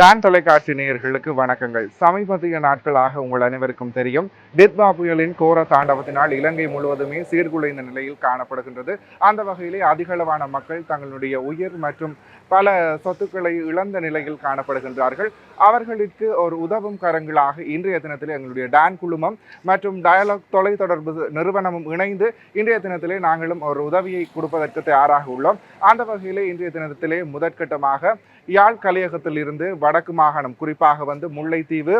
Don தொலைக்காட்சி நேயர்களுக்கு வணக்கங்கள். சமீபத்திய நாட்களாக உங்கள் அனைவருக்கும் தெரியும், டித்வா புயலின் கோர தாண்டவத்தினால் இலங்கை முழுவதுமே சீர்குலைந்த நிலையில் காணப்படுகின்றது. அந்த வகையிலே அதிகளவான மக்கள் தங்களுடைய உயிர் மற்றும் பல சொத்துக்களை இழந்த நிலையில் காணப்படுகின்றார்கள். அவர்களுக்கு ஒரு உதவும் கரங்களாக இன்றைய தினத்திலே எங்களுடைய டான் குழுமம் மற்றும் டயலாக் தொலைத்தொடர்பு நிறுவனமும் இணைந்து இன்றைய தினத்திலே நாங்களும் ஒரு உதவியை கொடுப்பதற்கு தயாராக உள்ளோம். அந்த வகையிலே இன்றைய தினத்திலே முதற்கட்டமாக யாழ் கலையகத்தில் இருந்து வடக்கு மாகாணம், குறிப்பாக முல்லைத்தீவு,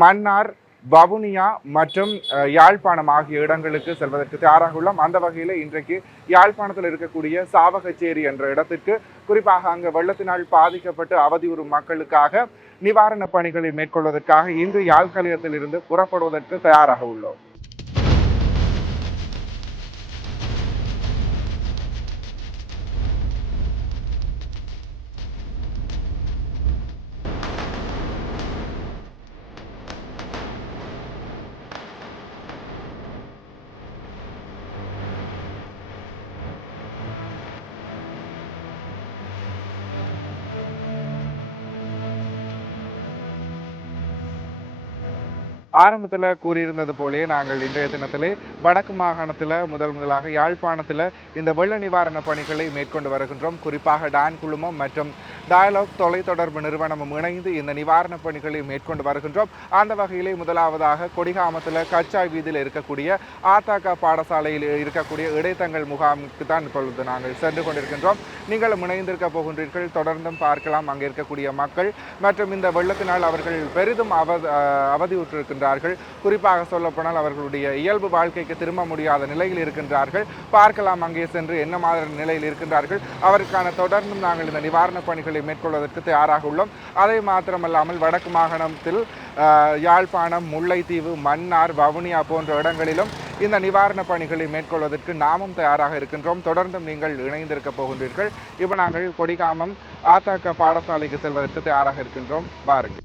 மன்னார், வவுனியா மற்றும் யாழ்ப்பாணம் ஆகிய இடங்களுக்கு செல்வதற்கு தயாராக உள்ளோம். அந்த வகையில் இன்றைக்கு யாழ்ப்பாணத்தில் இருக்கக்கூடிய சாவகச்சேரி என்ற இடத்திற்கு, குறிப்பாக அங்கு வெள்ளத்தினால் பாதிக்கப்பட்டு அவதியுறும் மக்களுக்காக நிவாரண பணிகளை மேற்கொள்வதற்காக இன்று யாழ் கலையகத்தில் இருந்து புறப்படுவதற்கு தயாராக உள்ளோம். ஆரம்பத்தில் கூறியிருந்தது போலே நாங்கள் இன்றைய தினத்திலே வடக்கு மாகாணத்தில் முதலாக யாழ்ப்பாணத்தில் இந்த வெள்ள நிவாரண பணிகளை மேற்கொண்டு வருகின்றோம். குறிப்பாக டான் குழுமம் மற்றும் டயலாக் தொலைத்தொடர்பு நிறுவனமும் இணைந்து இந்த நிவாரண பணிகளை மேற்கொண்டு வருகின்றோம். அந்த வகையிலே முதலாவதாக கொடிகாமத்தில் கச்சாய் வீதியில் இருக்கக்கூடிய ஆத்தாக்கா பாடசாலையில் இருக்கக்கூடிய இடைத்தங்கள் முகாமுக்கு தான் இப்பொழுது நாங்கள் சென்று கொண்டிருக்கின்றோம். நீங்களும் இணைந்திருக்க போகின்றீர்கள். தொடர்ந்தும் பார்க்கலாம் அங்கே இருக்கக்கூடிய மக்கள் மற்றும் இந்த வெள்ளத்தினால் அவர்கள் பெரிதும் அவதியுற்றிருக்கின்றனர். குறிப்பாக சொல்லப்போனால் அவர்களுடைய இயல்பு வாழ்க்கைக்கு திரும்ப முடியாத நிலையில் இருக்கின்றார்கள். பார்க்கலாம் அங்கே சென்று என்ன மாதிரி நிலையில் இருக்கின்றார்கள். அவருக்கான தொடர்ந்தும் நாங்கள் இந்த நிவாரண பணிகளை மேற்கொள்வதற்கு தயாராக உள்ளோம். அதை மாத்திரமல்லாமல் வடக்கு மாகாணத்தில் யாழ்ப்பாணம், முல்லைத்தீவு, மன்னார், வவுனியா போன்ற இடங்களிலும் இந்த நிவாரண பணிகளை மேற்கொள்வதற்கு நாமும் தயாராக இருக்கின்றோம். தொடர்ந்தும் நீங்கள் இணைந்திருக்க போகின்றீர்கள். இப்போ நாங்கள் கொடிகாமம் ஆத்தாக்க பாடசாலைக்கு செல்வதற்கு தயாராக இருக்கின்றோம். பாருங்கள்.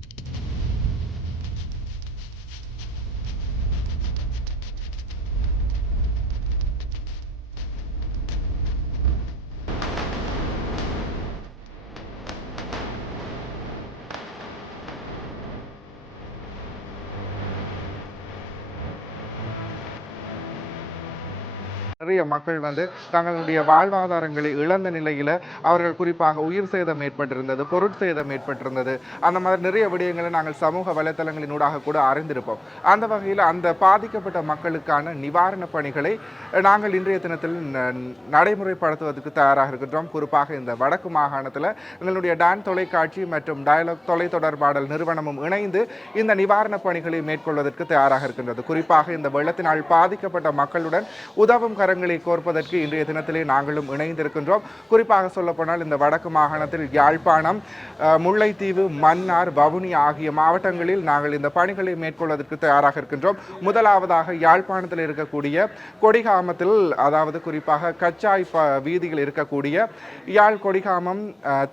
நிறைய மக்கள் தங்களுடைய வாழ்வாதாரங்களை இழந்த நிலையில் அவர்கள் குறிப்பாக உயிர் சேதம் ஏற்பட்டிருந்தது, பொருட்சேதம் ஏற்பட்டிருந்தது. அந்த மாதிரி நிறைய விடயங்களை நாங்கள் சமூக வலைத்தளங்களினூடாக கூட அறிந்திருப்போம். அந்த வகையில் அந்த பாதிக்கப்பட்ட மக்களுக்கான நிவாரண பணிகளை நாங்கள் இன்றைய தினத்தில் நடைமுறைப்படுத்துவதற்கு தயாராக இருக்கின்றோம். குறிப்பாக இந்த வடக்கு மாகாணத்தில் எங்களுடைய டான் தொலைக்காட்சி மற்றும் டயலாக் தொலைத்தொடர்பாடல் நிறுவனமும் இணைந்து இந்த நிவாரண பணிகளை மேற்கொள்வதற்கு தயாராக இருக்கின்றது. குறிப்பாக இந்த வெள்ளத்தினால் பாதிக்கப்பட்ட மக்களுடன் உதவும் கரங்களை கோர்ப்பதற்கு இன்றைய தினத்திலே நாங்களும் இணைந்திருக்கின்றோம். குறிப்பாக சொல்லப்போனால் இந்த வடக்கு மாகாணத்தில் யாழ்ப்பாணம், முல்லைத்தீவு, மன்னார், வவுனியா ஆகிய மாவட்டங்களில் நாங்கள் இந்த பணிகளை மேற்கொள்வதற்கு தயாராக இருக்கின்றோம். முதலாவதாக யாழ்ப்பாணத்தில் இருக்கக்கூடிய கொடிகாமத்தில், அதாவது குறிப்பாக கச்சாய் வீதியில் இருக்கக்கூடிய யாழ் கொடிகாமம்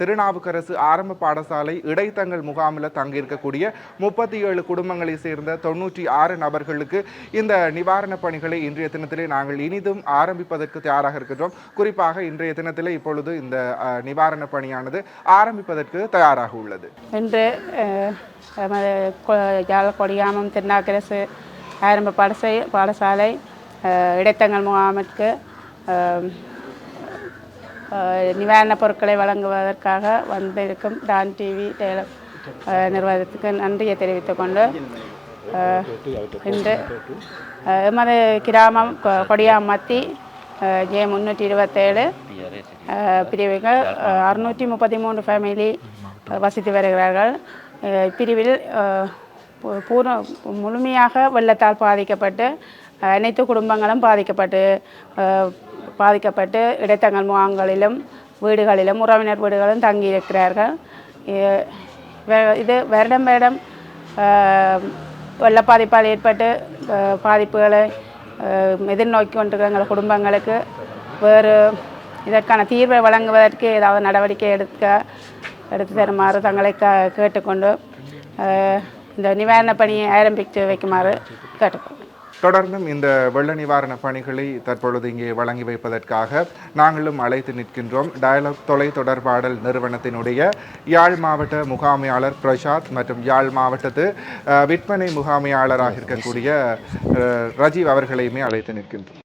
திருநாவுக்கரசு ஆரம்ப பாடசாலை இடைத்தங்கள் முகாமில் தங்கியிருக்கக்கூடிய 37 குடும்பங்களை சேர்ந்த 96 நபர்களுக்கு இந்த நிவாரண பணிகளை இன்றைய தினத்திலே நாங்கள் இனிதும் ஆரம்பிப்பதற்கு தயாராக இருக்கின்றோம். குறிப்பாக இன்றைய தினத்திலே இப்பொழுது இந்த நிவாரண பணியானது ஆரம்பிப்பதற்கு தயாராக உள்ளது. இன்று யாழ் கொடிகாமம் திருநாவுக்கரசு ஆரம்ப பாடசாலை இடைத்தங்கள் முகாமிற்கு நிவாரணப் பொருட்களை வழங்குவதற்காக வந்திருக்கும் டான் டிவி நிறுவனத்துக்கு நன்றியை தெரிவித்துக் கொண்டு இன்று எமது கிராமம் கொடியாமத்தி ஜே 327 பிரிவுகள் 633 ஃபேமிலி வசித்து வருகிறார்கள். பிரிவில் முழுமையாக வெள்ளத்தால் பாதிக்கப்பட்டு அனைத்து குடும்பங்களும் பாதிக்கப்பட்டு இடைத்தங்கள் முகாம்களிலும் வீடுகளிலும் உறவினர் வீடுகளும் தங்கியிருக்கிறார்கள். இது வருடம் வெள்ள பாதிப்பால் ஏற்பட்டு பாதிப்புகளை எதிர்நோக்கி கொண்டிருக்கிற எங்கள் குடும்பங்களுக்கு வேறு இதற்கான தீர்வை வழங்குவதற்கு ஏதாவது நடவடிக்கை எடுத்து தருமாறு தங்களை கேட்டுக்கொண்டு இந்த நிவாரண பணியை ஆரம்பித்து வைக்குமாறு கேட்டுக்கொள்கிறேன். தொடர்ந்தும் இந்த வெள்ள நிவாரண பணிகளை தற்பொழுது இங்கே வழங்கி வைப்பதற்காக நாங்களும் அழைத்து நிற்கின்றோம். டயலாக் தொலை தொடர்பாடல் நிறுவனத்தினுடைய யாழ் மாவட்ட முகாமையாளர் பிரசாத் மற்றும் யாழ் மாவட்டத்து விற்பனை முகாமையாளராக இருக்கக்கூடிய ரஜீவ் அவர்களையுமே அழைத்து நிற்கின்றோம்.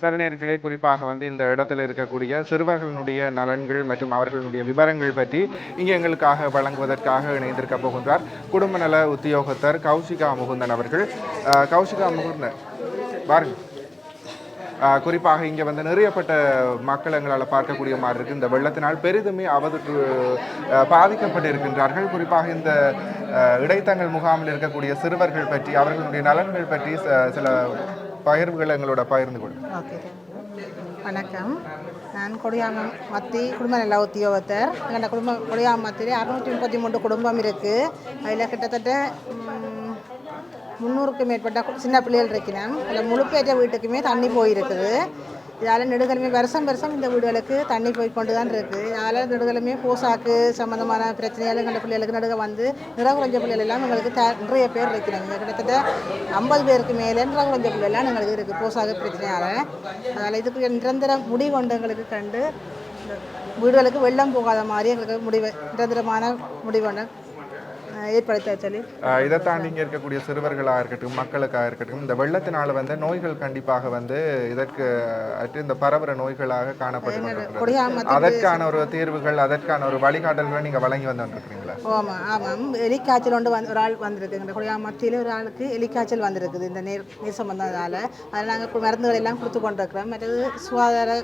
சில நேரங்களில் குறிப்பாக இந்த இடத்துல இருக்கக்கூடிய சிறுவர்களுடைய நலன்கள் மற்றும் அவர்களுடைய விவரங்கள் பற்றி இங்கே எங்களுக்காக வழங்குவதற்காக இணைந்திருக்க போகின்றார் குடும்ப நல உத்தியோகத்தர் கௌஷிகா முகுந்தன் அவர்கள். கௌஷிகா முகுந்தன் பாருங்க, குறிப்பாக இங்கே நிறையப்பட்ட மக்கள் எங்களால் பார்க்கக்கூடிய மாதிரி இருக்குது. இந்த வெள்ளத்தினால் பெரிதுமே அவருக்கு பாதிக்கப்பட்டு இருக்கின்றார்கள். குறிப்பாக இந்த இடைத்தங்கள் முகாமில் இருக்கக்கூடிய சிறுவர்கள் பற்றி அவர்களுடைய நலன்கள் பற்றி சில பகிர்வுகள் எங்களோட பகிர்ந்து கொள்ளும். ஓகே, வணக்கம். நான் கொடியாம மத்தி குடும்ப நல உத்தியோகத்தர். எங்கள் கொடியாம மத்தியில் 633 குடும்பம் இருக்குது. அதில் கிட்டத்தட்ட 300க்கும் மேற்பட்ட சின்ன பிள்ளைகள் இருக்கிறேன். அதில் முழுப்பேற்ற வீட்டுக்குமே தண்ணி போயிருக்குது. இதால் நெடுகலுமே வருஷம் இந்த வீடுகளுக்கு தண்ணி போய் கொண்டு தான் இருக்குது. இதால் நெடுகலுமே போசாக்கு சம்மந்தமான பிரச்சனைகள் எங்கள் பிள்ளைகளுக்கு நடுக நிறகுறைஞ்ச பிள்ளைகள் எல்லாம் எங்களுக்கு நிறைய பேர் இருக்கிறாங்க. கிட்டத்தட்ட 50 பேருக்கு மேலே நிறகுறைஞ்ச பிள்ளைலாம் எங்களுக்கு இருக்குது போசாக்கு பிரச்சனையால். அதனால் இதுக்கு நிரந்தர முடிவு கொண்டு எங்களுக்கு கண்டு வீடுகளுக்கு வெள்ளம் போகாத மாதிரி எங்களுக்கு நிரந்தரமான முடிவு கொண்டு ஏற்படுத்த சொல்லி இதை தாண்டி இங்கே இருக்கக்கூடிய சிறுவர்களாக இருக்கட்டும் மக்களுக்காக இருக்கட்டும் இந்த வெள்ளத்தினால நோய்கள் கண்டிப்பாக இதற்கு இந்த பரவுற நோய்களாக காணப்பட்டு அதற்கான ஒரு தீர்வுகள் அதற்கான ஒரு வழிகாட்டல்களை நீங்கள் வழங்கி வந்துருக்கீங்களா? ஆமாம். எலிக்காய்ச்சல் ஒரு ஆள் வந்திருக்கு. எங்கள் கொடியாம மத்தியில் ஒரு ஆளுக்கு எலிக்காய்ச்சல் வந்திருக்குது இந்த நீர் சம்பந்தத்தால். அதில் நாங்கள் மருந்துகள் எல்லாம் கொடுத்து கொண்டிருக்கிறோம். மற்றது சுகாதார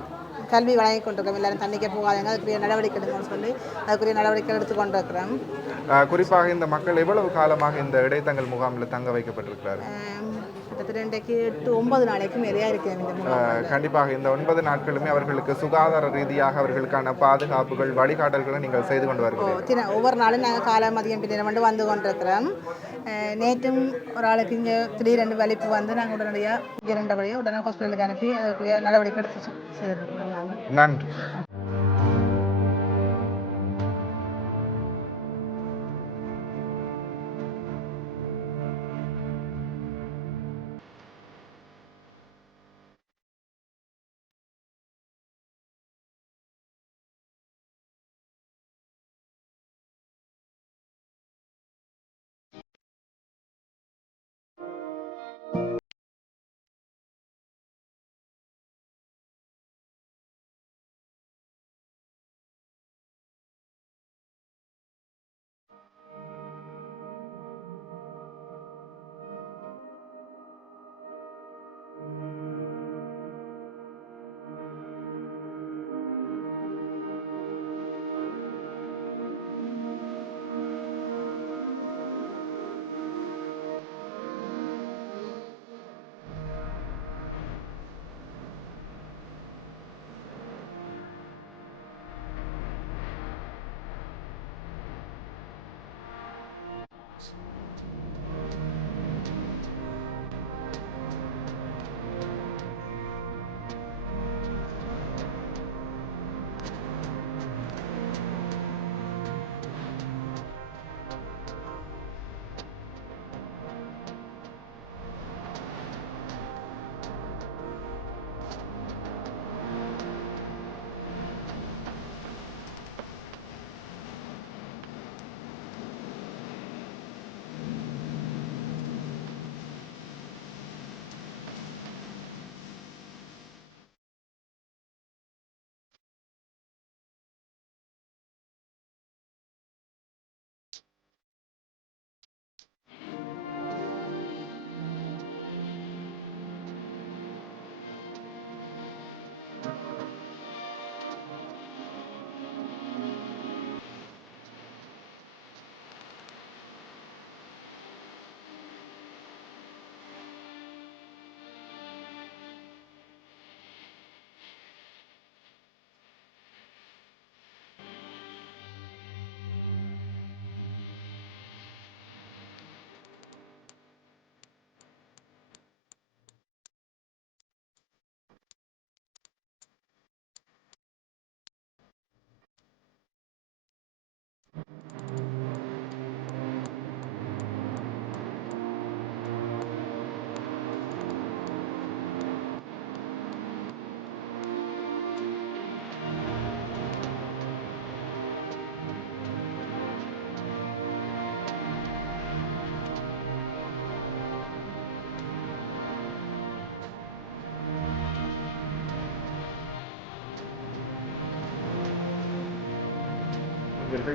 கல்வி வழங்கி கொண்டிருக்கிறோம். எல்லாரும் தண்ணிக்க போகாதீங்க, அதுக்குரிய நடவடிக்கை எடுக்கணும்னு சொல்லி அதுக்குரிய நடவடிக்கை எடுத்து கொண்டிருக்கிறோம். குறிப்பாக இந்த மக்கள் எவ்வளவு காலமாக இந்த இடைத்தங்கள் முகாமில் தங்க வைக்கப்பட்டிருக்கிறார்? கிட்டத்தட்ட இன்றைக்கு 8-9 நாளைக்கு மேலேயா இருக்கிறேன். கண்டிப்பாக இந்த 9 நாட்களுமே அவர்களுக்கு சுகாதார ரீதியாக அவர்களுக்கான பாதுகாப்புகள் வழிகாட்டல்களை நீங்கள் செய்து கொண்டு வருகிறீர்கள். ஒவ்வொரு நாளும் நாங்கள் காலை மதியம் பின்னர் வந்து கொண்டிருக்கிறோம். நேற்றும் ஒரு ஆளுக்கு இங்கே திடீரென்று வலிப்பு நாங்கள் உடனடியாக 2 வழியாக உடனே ஹாஸ்பிட்டலுக்கு அனுப்பி அதுக்குரிய நடவடிக்கை எடுத்து செய்திருக்கிறோம். நன்றி.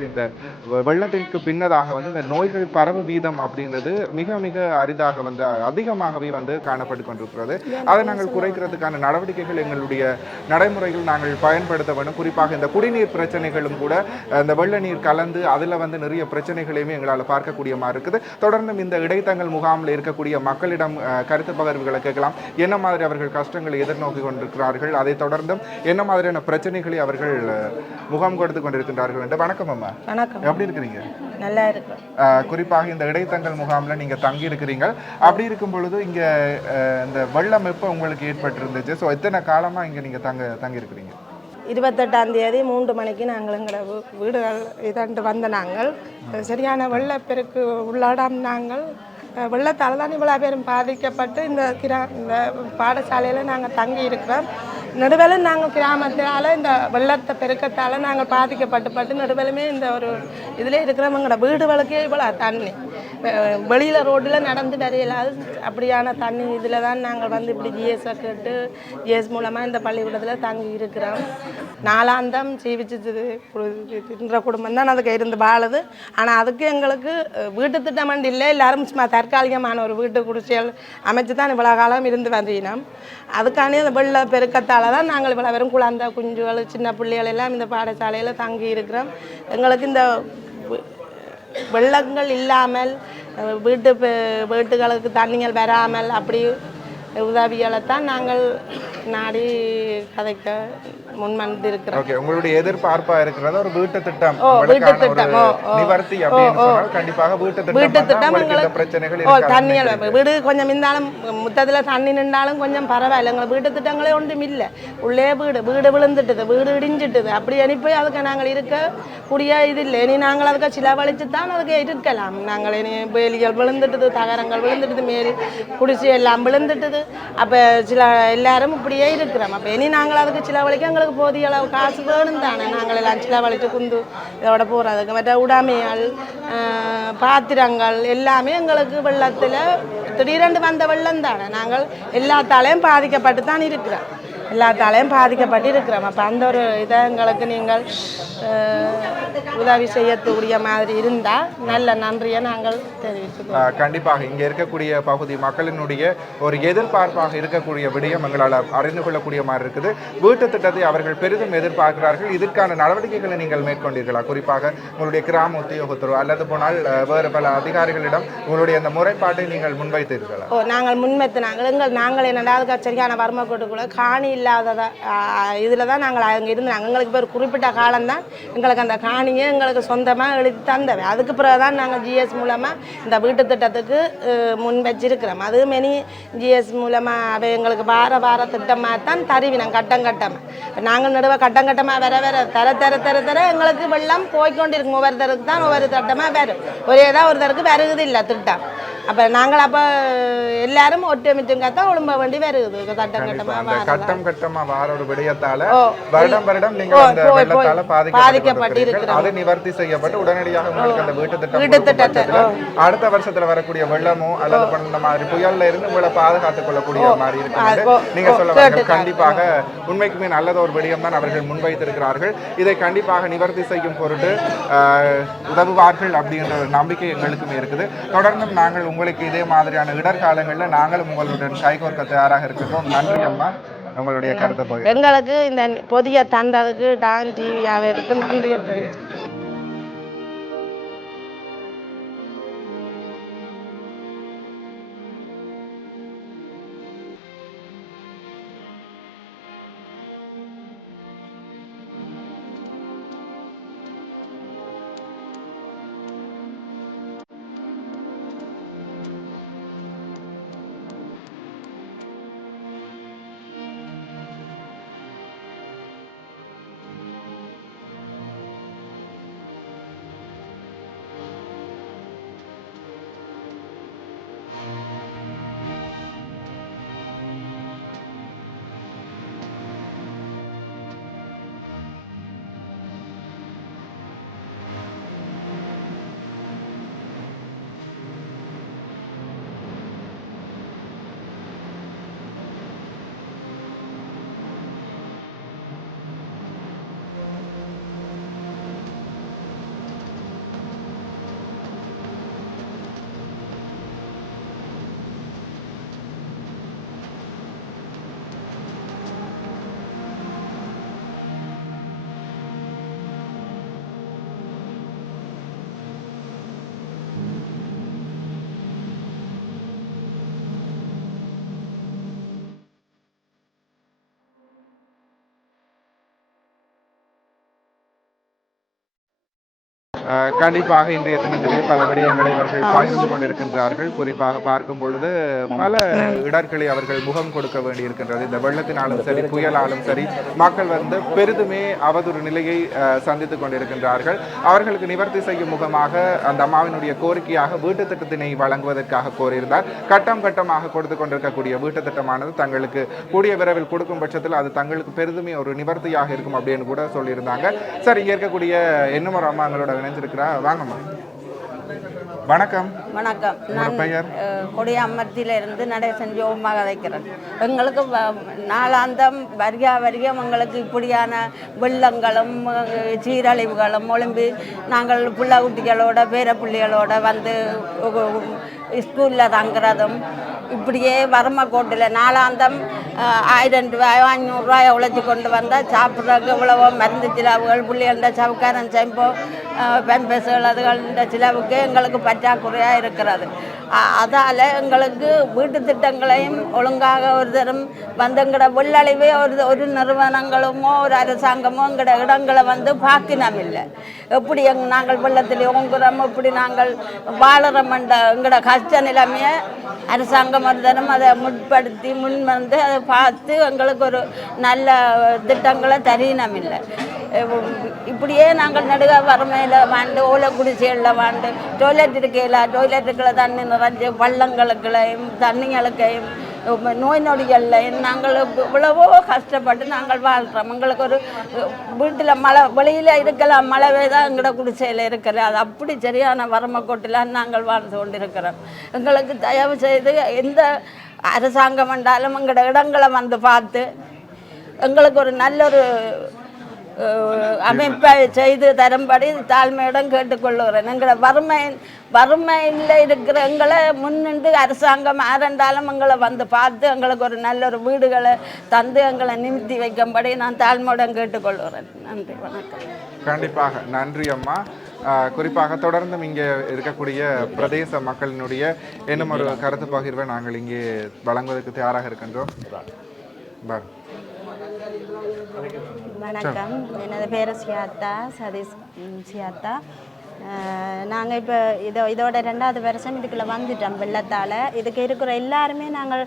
இந்த வெள்ளத்திற்கு பின்னதாக வந்து இந்த நோய்கள் பரவு வீதம் அப்படின்றது மிக மிக அரிதாக வந்து அதிகமாகவே வந்து காணப்பட்டு கொண்டிருக்கிறது. அதை நாங்கள் குறைக்கிறதுக்கான நடவடிக்கைகள் எங்களுடைய நடைமுறைகள் நாங்கள் பயன்படுத்த வேண்டும். குறிப்பாக இந்த குடிநீர் பிரச்சனைகளும் கூட இந்த வெள்ள நீர் கலந்து அதில் வந்து நிறைய பிரச்சனைகளையுமே எங்களால் பார்க்கக்கூடிய மாதிரி இருக்குது. தொடர்ந்தும் இந்த இடைத்தங்கள் முகாமில் இருக்கக்கூடிய மக்களிடம் கருத்து பகிர்வுகளை கேட்கலாம். என்ன மாதிரி அவர்கள் கஷ்டங்களை எதிர்நோக்கி கொண்டிருக்கிறார்கள், அதை தொடர்ந்தும் என்ன மாதிரியான பிரச்சனைகளை அவர்கள் முகாம் கொடுத்து கொண்டிருக்கின்றார்கள் என்று. வணக்கம் அம்மா. வணக்கம். எப்படி இருக்கிறீங்க? நல்லா இருக்கு. குறிப்பாக இந்த இடைத்தங்கல் முகாம்ல நீங்க தங்கி இருக்கிறீங்க. அப்படி இருக்கும் பொழுது இங்க இந்த வெள்ளம் எப்போ உங்களுக்கு ஏற்பட்டிருந்துச்சு? ஸோ எத்தனை காலமா இங்க நீங்க தங்கி இருக்கிறீங்க? 28ஆம் தேதி 3 மணிக்கு நாங்கள் எங்களை வீடுகள் இதாண்டு வந்த நாங்கள் சரியான வெள்ளப்பெருக்கு உள்ளாடாம் நாங்கள் வெள்ளத்தால் தான் இவ்வளோ பேரும் பாதிக்கப்பட்டு இந்த பாடசாலையில் நாங்கள் தங்கி இருக்கிறோம். நடுவேலும் நாங்கள் கிராமத்தால் இந்த வெள்ளத்தை பெருக்கத்தால் நாங்கள் பாதிக்கப்பட்டு நடுவேலுமே இந்த ஒரு இதில் இருக்கிறவங்களோட வீடுகளுக்கே இவ்வளோ தண்ணி, வெளியில் ரோட்டில் நடந்து வரையலாது அப்படியான தண்ணி இதில் தான் நாங்கள் வந்து இப்படி ஜிஎஸை கேட்டு ஜிஎஸ் மூலமாக இந்த பள்ளிக்கூடத்தில் தங்கி இருக்கிறோம். நாலாந்தம் ஜீவிச்சு தின்ற குடும்பம் தான் அதுக்கு இருந்து வாழுது. ஆனால் அதுக்கு எங்களுக்கு வீட்டு திட்டம் இல்லை, எல்லாரும் சும்மா தற்காலிகமான ஒரு வீட்டு குடிசைகள் அமைச்சு தான் இவ்வளோ காலம் இருந்து வந்தீனம். அதுக்கானே அந்த வெள்ள பெருக்கத்தால் தான் நாங்கள் இவ்வளோ வெறும் குழந்தை குஞ்சுகள் சின்ன பிள்ளைகள் எல்லாம் இந்த பாடசாலையில் தங்கி இருக்கிறோம். எங்களுக்கு இந்த வெள்ளங்கள் இல்லாமல் வீட்டுகளுக்கு தண்ணிகள் வராமல் அப்படி உதவிகளைத்தான் நாங்கள் நாடி கதைக்க முன்வந்து இருக்கிறோம். ஓகே, உங்களுடைய எதிர்பார்ப்பா இருக்கிறது ஒரு வீட்டு திட்டம், வீட்டு திட்டம் நிவர்த்தி அப்படின்னு சொன்னால் கண்டிப்பாக வீட்டு திட்டம் இந்த பிரச்சனைகள் தண்ணிகள் வீடு கொஞ்சம் இருந்தாலும் முத்தத்துல தண்ணி நின்றாலும் கொஞ்சம் பரவாயில்ல. எங்களை வீட்டு திட்டங்களே ஒன்றும் இல்லை. உள்ளே வீடு விழுந்துட்டுது, வீடு இடிஞ்சிட்டுது. அப்படி அனுப்பி அதுக்கு நாங்கள் இருக்கக்கூடிய இது இல்லை. இனி நாங்கள் அதுக்கு செலவழிச்சு தான் அதுக்கு இருக்கலாம். நாங்கள் இனி வேலிகள் விழுந்துட்டுது, தகரங்கள் விழுந்துட்டுது, மேல் குடிசை எல்லாம் விழுந்துட்டுது. அப்போ எல்லாரும் இப்படியே இருக்கிறோம். அப்போ இனி நாங்கள் அதுக்கு செலவழிக்க எங்களுக்கு போதிய அளவு காசு வேணும் தானே. நாங்கள் எல்லாம் செலவழித்து குந்து இதோட போகிறதுக்கு மற்ற உடைமைகள் பாத்திரங்கள் எல்லாமே எங்களுக்கு வெள்ளத்தில் திடீரென்று வந்த வெள்ளம் தானே. நாங்கள் எல்லாத்தாலையும் பாதிக்கப்பட்டு தான் இருக்கிறோம். அப்போ அந்த ஒரு இதை எங்களுக்கு நீங்கள் உதவி செய்யக்கூடிய மாதிரி இருந்தால் நல்ல நன்றியை நாங்கள் தெரிவிச்சுக்கிறோம். கண்டிப்பாக இங்கே இருக்கக்கூடிய பகுதி மக்களினுடைய ஒரு எதிர்பார்ப்பாக இருக்கக்கூடிய விடயம் எங்களால் அறிந்து கொள்ளக்கூடிய மாதிரி இருக்குது. வீட்டு திட்டத்தை அவர்கள் பெரிதும் எதிர்பார்க்கிறார்கள். இதற்கான நடவடிக்கைகளை நீங்கள் மேற்கொண்டீர்களா? குறிப்பாக உங்களுடைய கிராம உத்தியோகத்தர் அல்லது போனால் வேறு பல அதிகாரிகளிடம் உங்களுடைய அந்த முறைப்பாட்டை நீங்கள் முன்வைத்தீர்களா? நாங்கள் முன்வைத்து நாங்கள் என்னடா அதுக்கு சரியான வறுமை கொடுக்கல காணி இல்லாததா இதில் தான் நாங்கள் அங்கே இருந்தாங்க. எங்களுக்கு இப்போ ஒரு குறிப்பிட்ட காலம்தான் எங்களுக்கு அந்த காணியை எங்களுக்கு சொந்தமாக எழுதி தந்தவை. அதுக்கு பிறகு தான் நாங்கள் ஜிஎஸ் மூலமாக இந்த வீட்டு திட்டத்துக்கு முன் வச்சிருக்கிறோம். அது மெனி ஜிஎஸ் மூலமாக அவை எங்களுக்கு வார திட்டமாக தான் தருவினோம் கட்டமாக. நாங்கள் நடுவே கட்டமாக வர தர எங்களுக்கு வெள்ளம் போய்கொண்டிருக்கும். ஒவ்வொருத்தருக்கு தான் ஒவ்வொரு திட்டமாக வரும். ஒரே தான் ஒருத்தருக்கு வருகுது இல்லை திட்டம். அப்போ நாங்கள் அப்போ எல்லாரும் ஒற்றுமைச்சுங்க தான் ஒழும்ப வேண்டி வருது கட்டமா வார ஒரு விடயத்தால வருடம் நீங்கள் அந்த வெள்ளத்தால பாதிக்கப்பட்டிருக்கிறீர்கள். அது நிவர்த்தி செய்யப்பட்டு உடனடியாக உங்களுக்கு அந்த வீட்டு திட்டத்தை அடுத்த வருஷத்துல வரக்கூடிய வெள்ளமோ அல்லது இந்த மாதிரி புயல்ல இருந்து உங்களை பாதுகாத்துக் கொள்ளக்கூடிய மாதிரி இருக்கு நீங்க சொல்ல கண்டிப்பாக உண்மைக்குமே நல்லத ஒரு விடயம் தான் அவர்கள் முன்வைத்திருக்கிறார்கள். இதை கண்டிப்பாக நிவர்த்தி செய்யும் பொருட்டு உதவுவார்கள் அப்படின்ற ஒரு நம்பிக்கை எங்களுக்குமே இருக்குது. தொடர்ந்தும் நாங்கள் உங்களுக்கு இதே மாதிரியான இடர்காலங்களில் நாங்களும் உங்களுடன் கைகோர்க்க தயாராக இருக்கிறோம். நன்றி அம்மா, உங்களுடைய கருத்தை போய் எங்களுக்கு இந்த புதிய தந்ததுக்கு டான் டிவியாவே இருக்கு. நன்றி. கண்டிப்பாக இன்றைய தினத்திலே பல விடயங்களை அவர்கள் பகிர்ந்து கொண்டிருக்கின்றார்கள். குறிப்பாக பார்க்கும் பொழுது பல இடர்களை அவர்கள் முகம் கொடுக்க வேண்டி இருக்கின்றது. இந்த வெள்ளத்தினாலும் சரி புயலாலும் சரி மக்கள் வந்து பெரிதுமே அவதூறு நிலையை சந்தித்துக் கொண்டிருக்கின்றார்கள். அவர்களுக்கு நிவர்த்தி செய்யும் முகமாக அந்த அம்மாவினுடைய கோரிக்கையாக வீட்டு திட்டத்தினை வழங்குவதற்காக கோரியிருந்தார். கட்டமாக கொடுத்து கொண்டிருக்கக்கூடிய வீட்டு திட்டமானது தங்களுக்கு கூடிய விரைவில் கொடுக்கும் பட்சத்தில் அது தங்களுக்கு பெரிதுமே ஒரு நிவர்த்தியாக இருக்கும் அப்படின்னு கூட சொல்லியிருந்தாங்க. சரி, இங்கே இருக்கக்கூடிய இன்னும் ஒரு அம்மாங்களோட இணைஞ்சிருக்கிறா. வாங்கம்மா. வணக்கம். வணக்கம். நான் கொடியமர்த்தியிலிருந்து நடேசன் ஜோமாக வைக்கிறேன். எங்களுக்கு நாளாந்தம் வரிகம் எங்களுக்கு இப்படியான வெள்ளங்களும் சீரழிவுகளும் ஒளிம்பி நாங்கள் பிள்ளை குட்டிகளோட பேரப்பிள்ளைகளோட வந்து ஸ்கூலில் தங்குறதும் இப்படியே வறுமைக்கோட்டில் நாளாந்தம் 1000 ரூபாய் 500 ரூபாய் உழைச்சி கொண்டு வந்தால் சாப்பிட்றதுக்கு இவ்வளவோ மருந்து சிலவுகள் பிள்ளைகள சவுக்காரன் செம்போ பெண்பசுகள் அதுகள சிலவுக்கு எங்களுக்கு பற்றாக்குறையாக இருக்கிறது. அதால் எங்களுக்கு வீட்டு திட்டங்களையும் ஒழுங்காக ஒரு தரம் வந்து எங்கட வெள்ளழிவே ஒரு நிறுவனங்களுமோ ஒரு அரசாங்கமோ எங்கட இடங்களை வந்து பார்க்கணும் இல்லை. எப்படி நாங்கள் வெள்ளத்தில் ஓங்குறோம், எப்படி நாங்கள் வாழறோம் எங்கட கஷ்ட நிலைமையை அரசாங்கம் ஒரு தரம் அதை முற்படுத்தி முன் வந்து அதை பார்த்து எங்களுக்கு ஒரு நல்ல திட்டங்களை தரீனம் இல்லை. இப்படியே நாங்கள் நடுக வறுமையில் வாண்டு ஓலை குடிசைகளில் வாண்டு டாய்லெட் இருக்கையில் டாய்லெட்டுக்களை தண்ணி நிறைஞ்சு வள்ளங்களுக்குள்ளையும் தண்ணிகளுக்கையும் நோய் நொடிகள்லையும் நாங்கள் இவ்வளவோ கஷ்டப்பட்டு நாங்கள் வாழ்கிறோம். எங்களுக்கு ஒரு வீட்டில் மழை வெளியில் இருக்கலாம், மழை தான் எங்களோட குடிசையில் இருக்கிற அது அப்படி சரியான வறுமைக்கோட்டில் நாங்கள் வாழ்ந்து கொண்டிருக்கிறோம். எங்களுக்கு தயவு செய்து எந்த அரசாங்கம் வந்தாலும் எங்களோட இடங்களை வந்து பார்த்து எங்களுக்கு ஒரு நல்ல ஒரு அமைப்பை செய்து தரும்படி தாழ்மையுடன் கேட்டுக்கொள்ளுகிறேன். எங்களை வறுமையில் இருக்கிற எங்களை முன்னின்று அரசாங்கம் ஆரண்டாலும் எங்களை வந்து பார்த்து எங்களுக்கு ஒரு நல்ல ஒரு வீடுகளை தந்து எங்களை நிமித்தி வைக்கும்படி நான் தாழ்மையுடன் கேட்டுக்கொள்கிறேன். நன்றி, வணக்கம். கண்டிப்பாக நன்றி அம்மா. குறிப்பாக தொடர்ந்தும் இங்கே இருக்கக்கூடிய பிரதேச மக்களினுடைய இன்னும் ஒரு கருத்து பகிர்வை நாங்கள் இங்கே வழங்குவதற்கு தயாராக இருக்கின்றோம். வணக்கம், எனது பேர் சியாத்தா சதீஷ் சியாத்தா. நாங்கள் இப்போ இதோட 2வது வருஷம் இதுக்குள்ளே வந்துட்டோம் வெள்ளத்தால். இதுக்கு இருக்கிற எல்லாருமே நாங்கள்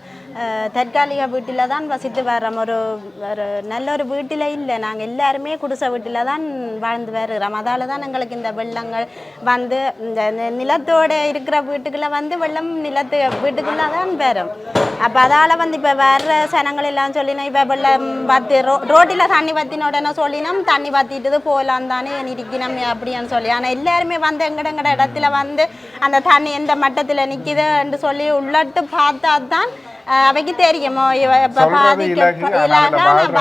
தற்காலிக வீட்டில் தான் வசித்து வர்றோம். ஒரு நல்ல ஒரு வீட்டில் இல்லை, நாங்கள் எல்லாருமே குடிசை வீட்டில் தான் வாழ்ந்து வருகிறோம். அதால் தான் எங்களுக்கு இந்த வெள்ளங்கள் வந்து இந்த நிலத்தோடு இருக்கிற வீட்டுக்குள்ளே வந்து வெள்ளம் வீட்டுக்குள்ளே தான் வரும். அப்போ அதால் வந்து இப்போ வர்ற சனங்கள் எல்லாம் சொல்லினா இப்போ வெள்ளம் பற்றி ரோட்டில் தண்ணி பற்றின உடனே சொல்லினோம் தண்ணி பற்றிட்டு போகலாம் தானே இருக்கணும் அப்படின்னு சொல்லி. ஆனால் எல்லாருமே வந்து எங்கட இடத்துல வந்து அந்த தண்ணி எந்த மட்டத்தில் நிற்கிதுன்னு சொல்லி உள்ளட்டு பார்த்தா தான் அவைக்கு தெரியுமோ இப்போ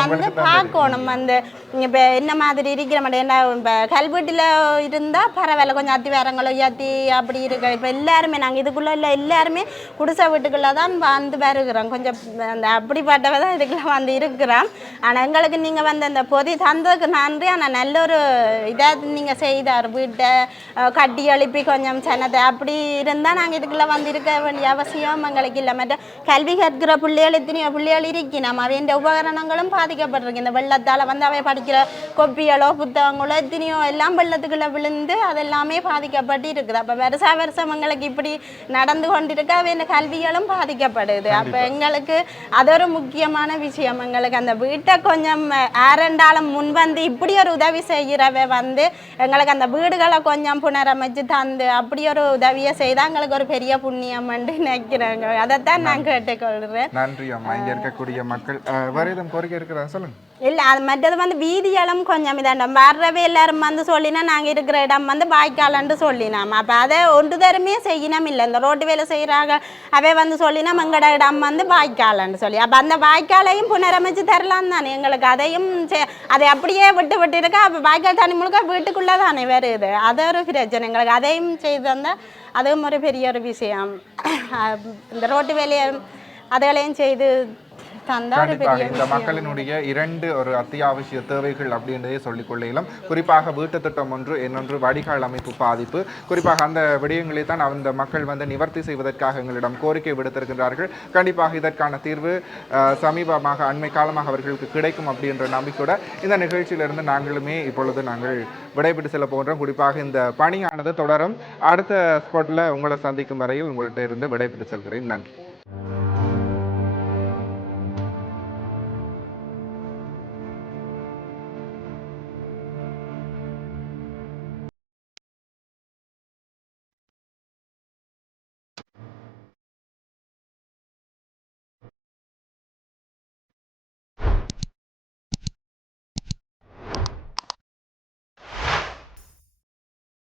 வந்து பார்க்கணும் வந்து இப்போ என்ன மாதிரி இருக்கிற மாட்டேன். என்ன இப்போ கல்வெட்டில் இருந்தால் பரவாயில்ல, கொஞ்சம் அத்திவாரங்களோ ஏற்றி அப்படி இருக்கு. இப்போ எல்லாருமே நாங்கள் இதுக்குள்ளே இல்லை, எல்லாருமே குடிசை வீட்டுக்குள்ளே தான் வந்து வருகிறோம். கொஞ்சம் அந்த அப்படிப்பட்டவ தான் இதுக்குள்ளே வந்து இருக்கிறோம். ஆனால் எங்களுக்கு நீங்கள் வந்து அந்த பொதி தந்ததுக்கு நன்றி. ஆனால் நல்ல ஒரு இதாக நீங்கள் செய்தார், வீட்டை கட்டி எழுப்பி கொஞ்சம் சனத்தை அப்படி இருந்தால் நாங்கள் இதுக்குள்ளே வந்து இருக்க வேண்டிய அவசியம் எங்களுக்கு இல்லை. மற்ற கல்வி கற்கிற பிள்ளைகள் எத்தனையோ பிள்ளைகள் இருக்கு, நம்ம அவையின் உபகரணங்களும் பாதிக்கப்பட்டிருக்கு. இந்த வெள்ளத்தால் வந்து அவை படிக்கிற கொப்பிகளோ புத்தகங்களோ எத்தனையோ எல்லாம் வெள்ளத்துக்குள்ளே விழுந்து அதெல்லாமே பாதிக்கப்பட்டு இருக்குது. அப்போ வருஷம் எங்களுக்கு இப்படி நடந்து கொண்டிருக்கு, அவை இந்த கல்விகளும் பாதிக்கப்படுது. அப்போ எங்களுக்கு அது ஒரு முக்கியமான விஷயம். எங்களுக்கு அந்த வீட்டை கொஞ்சம் ஆரண்டாலும் முன் வந்து இப்படி ஒரு உதவி செய்கிறவ வந்து எங்களுக்கு அந்த வீடுகளை கொஞ்சம் புனரமைச்சு தந்து அப்படி ஒரு உதவியை செய்தால் எங்களுக்கு ஒரு பெரிய புண்ணியம் நினைக்கிறாங்க. அதைத்தான் நான் கேட்டுக்கொள்கிறேன். நன்றி அம்மா. இங்க இருக்கக்கூடிய மக்கள் வேற எதுவும் கோரிக்கை இருக்கிறதா சொல்லுங்க. இல்லை, அது மற்றது வந்து வீதியெல்லாம் கொஞ்சம் இதாண்டம் வர்றவே எல்லாரும் வந்து சொல்லினா நாங்கள் இருக்கிற இடம் வந்து வாய்க்காலன்ட்டு சொல்லினோம். அப்போ அதை ஒன்று தருமே செய்யணும் இல்லை, இந்த ரோட்டு வேலை செய்கிறாங்க அவே வந்து சொல்லினா எங்களோட இடம் வந்து வாய்க்காலன்னு சொல்லி. அப்போ அந்த வாய்க்காலையும் புனரமைச்சு தரலாம் தானே எங்களுக்கு. அதையும் அதை அப்படியே விட்டு இருக்கா. அப்போ வாய்க்கால் தண்ணி முழுக்க வீட்டுக்குள்ளே தானே வருது. அது ஒரு பிரச்சனை எங்களுக்கு. அதையும் செய்து தந்தால் அதுவும் ஒரு பெரிய ஒரு விஷயம். இந்த ரோட்டு வேலையை அதுகளையும் செய்து கண்டிப்பாக இந்த மக்களினுடைய 2 ஒரு அத்தியாவசிய தேவைகள் அப்படின்றதே சொல்லிக்கொள்ளையிலும். குறிப்பாக வீட்டு திட்டம் ஒன்று, இன்னொன்று வடிகால் அமைப்பு பாதிப்பு. குறிப்பாக அந்த விடயங்களை தான் அந்த மக்கள் வந்து நிவர்த்தி செய்வதற்காக எங்களிடம் கோரிக்கை விடுத்திருக்கின்றார்கள். கண்டிப்பாக இதற்கான தீர்வு சமீபமாக அண்மை காலமாக அவர்களுக்கு கிடைக்கும் அப்படின்ற நம்பிக்கையோட இந்த நிகழ்ச்சியிலிருந்து நாங்களுமே இப்பொழுது நாங்கள் விடைபெற்று செல்ல போன்றோம். குறிப்பாக இந்த பணியானது தொடரும். அடுத்த ஸ்பாட்டில் உங்களை சந்திக்கும் வரையில் உங்கள்கிட்ட இருந்து விடைபெற்று செல்கிறேன். நன்றி.